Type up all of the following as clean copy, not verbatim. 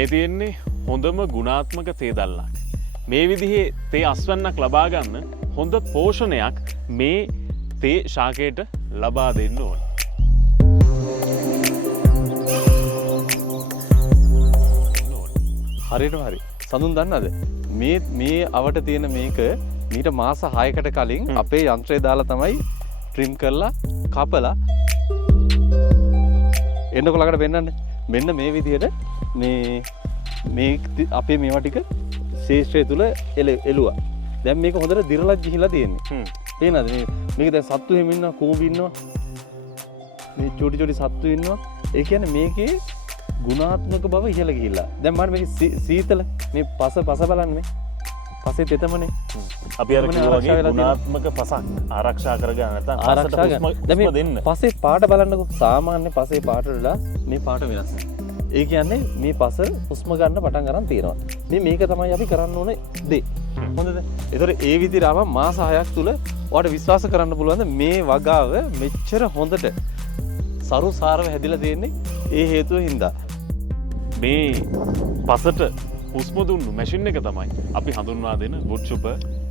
මේ තියෙන්නේ හොඳම ගුණාත්මක තේ දල්ලක්. මේ විදිහේ තේ අස්වැන්නක් ලබා ගන්න හොඳ පෝෂණයක් මේ තේ ශාකයට ලබා දෙන්න ඕන. හරියටම හරි. සඳුන් දන්නවද? මේ අවට තියෙන මේක මීට මාස 6කට කලින් අපේ යන්ත්‍රය දාලා තමයි ට්‍රිම් කරලා කපලා එන්නකො ළඟට වෙන්නන්නේ. මෙන්න මේ විදිහට මේ අපේ මේවා ටික ශේෂ්ත්‍රය තුල එළුවා. දැන් මේක හොඳට දිරලා ගිහිලා තියෙන්නේ. තේනද? මේක දැන් සත්තු එහෙම ඉන්නවා, කූඹි ඉන්නවා. මේ චූටි සත්තු ඉන්නවා. ඒ කියන්නේ මේකේ ගුණාත්මක බව ඉහළ ගිහිල්ලා. දැන් මම මේක සීතල මේ පස බලන්න මේ. පසේ තෙතමනේ. අපි අර කිව්වා වගේ ගුණාත්මක පසක් ආරක්ෂා කරගන්න නැත්නම් ආරක්ෂා කරගන්න දෙන්න. පසේ පාට බලන්නකෝ. සාමාන්‍ය පසේ පාට වල මේ පාට වෙනස්. ඒ කියන්නේ මේ පස හුස්ම ගන්න පටන් ගන්න තියෙනවා. මේක තමයි අපි කරන්න ඕනේ දේ. හොඳද? ඒතර ඒ විදිහට ආව මාස 6ක් තුල ඔයාලට විශ්වාස කරන්න පුළුවන් මේ වගාව මෙච්චර හොඳට සරුසාරව හැදිලා තියෙන්නේ ඒ හේතුව හින්දා. මේ පසට හුස්ම දුන්නු මැෂින් එක තමයි අපි හඳුන්වා දෙන වුඩ්චුප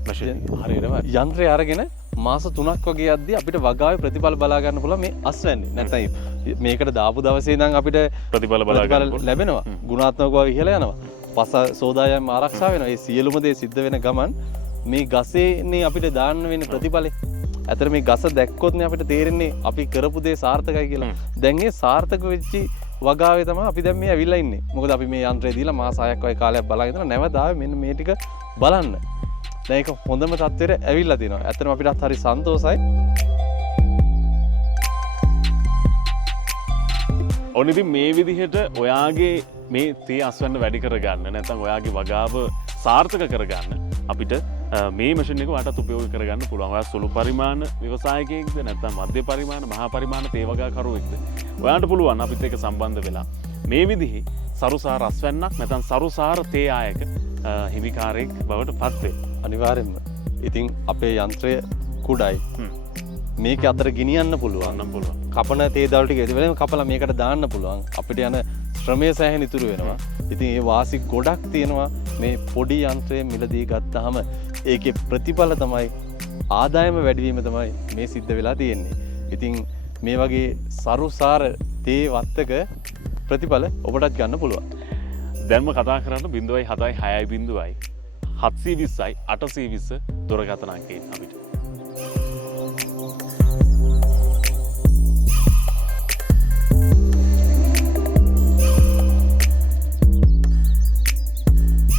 මැෂින්. හරියටම යන්ත්‍රය අරගෙන මාස 3ක් වගේ යද්දී අපිට වගාවේ ප්‍රතිඵල බලා ගන්න පුළුවන් මේ අස්වැන්නේ. නැත්නම් මේකට දාපු දවසේ ඉඳන් අපිට ප්‍රතිඵල ලැබෙනවා. ගුණාත්මක බව ඉහළ යනවා. පස සෝදායම් ආරක්ෂා වෙනවා. මේ සියලුම දේ සිද්ධ වෙන ගමන් මේ ගසේනේ අපිට දාන්න වෙන ප්‍රතිඵලේ. ඇතර මේ ගස දැක්කොත්නේ අපිට තේරෙන්නේ අපි කරපු දේ සාර්ථකයි කියලා. දැන් ඒ සාර්ථක වෙච්චි වගාවේ තමයි අපි දැන් මේ ඇවිල්ලා ඉන්නේ. මොකද අපි මේ යන්ත්‍රය දීලා මාස 6ක් වගේ කාලයක් බලාගෙන ඉඳලා නැවත ආවේ මෙන්න මේ ටික බලන්න. දැන් ඒක හොඳම තත්ත්වෙට ඇවිල්ලා තියෙනවා. ඇත්තටම අපිටත් හරි සන්තෝෂයි. ඔන්න ඉතින් මේ විදිහට ඔයාගේ මේ තේ අස්වැන්න වැඩි කරගන්න නැත්නම් ඔයාගේ වගාව සාර්ථක කරගන්න අපිට මේ මැෂින් එක ඔයාලට උපයෝග කරගන්න පුළුවන්. ඔයා සුළු පරිමාණ ව්‍යවසායකයෙක්ද නැත්නම් මධ්‍ය පරිමාණ මහා පරිමාණ තේ වගාකරුවෙක්ද? ඔයාලට පුළුවන් අපිත් එක්ක සම්බන්ධ වෙලා මේ විදිහේ සරුසාර අස්වැන්නක් නැත්නම් සරුසාර තේ ආයක හිමිකාරයෙක් බවට පත් වෙන්න. අනිවාර්යෙන්ම. ඉතින් අපේ යන්ත්‍රය කුඩයි. මේක අතර ගෙනියන්න පුළුවන්. කපන තේ දවල් ටික ඒ වෙලෙම කපලා මේකට දාන්න පුළුවන්. අපිට යන ශ්‍රමය සෑහෙන ඉතුරු වෙනවා. ඉතින් ඒ වාසි ගොඩක් තියෙනවා මේ පොඩි යන්ත්‍රය මිලදී ගත්තාම. ඒකේ ප්‍රතිඵල තමයි ආදායම වැඩිවීම තමයි මේ සිද්ධ වෙලා තියෙන්නේ. ඉතින් මේ වගේ සරුසාර තේ වත්තක ප්‍රතිඵල ඔබටත් ගන්න පුළුවන්. දැන්ම කතා කරන්න 0.76 6.0 720 820 දුරකථන අංකයෙන් අපිට